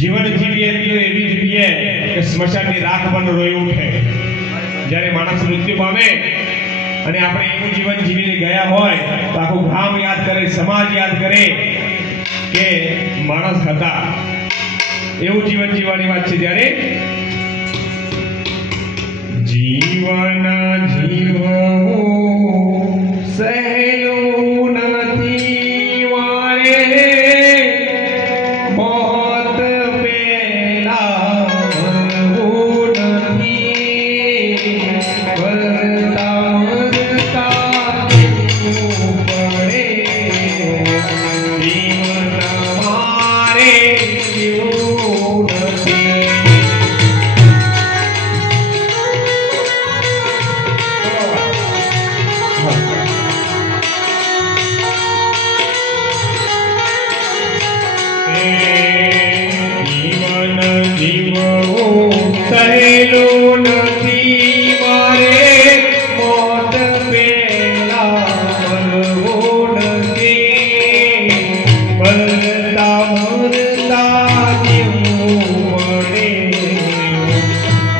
જીવન જીવીએ તો એવી જીવીએ કે સ્મશાનની રાખ પણ રોઈ ઉઠે। જ્યારે માણસ મૃત્યુ પામે અને આપણે એવું જીવન જીવીને ગયા હોય તો આખું ગામ યાદ કરે, સમાજ યાદ કરે કે માણસ હતા। એવું જીવન જીવવાની વાત છે। ત્યારે જીવન જીવવું સહેલું નથી વારે, મોત પેલા મરવું નથી, મરતા મરતા જીવવું પડે, જીવન મારે જીવવું નથી। જીવન જીવવું સહેલું નથી મારે, મોત પેલા મરવું નથી, મરતા મરતા જીવવું પડે,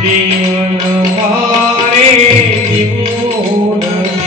જીવન મારે જીવવું નથી।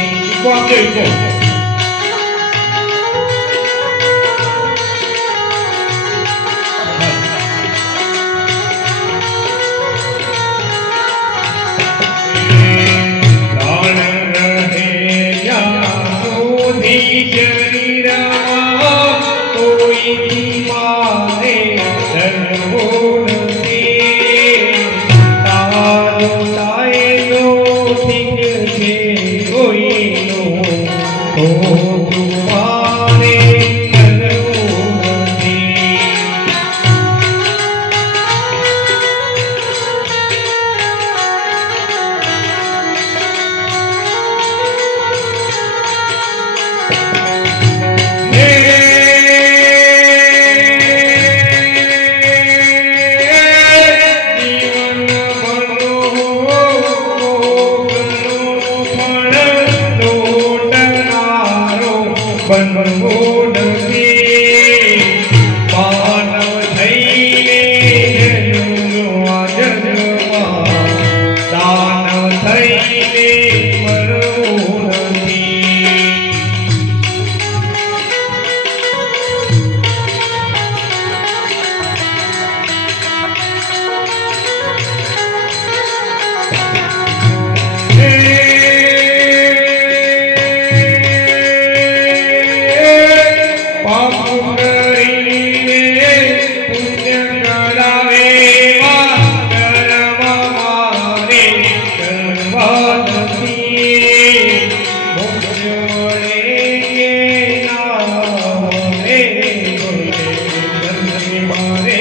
મારે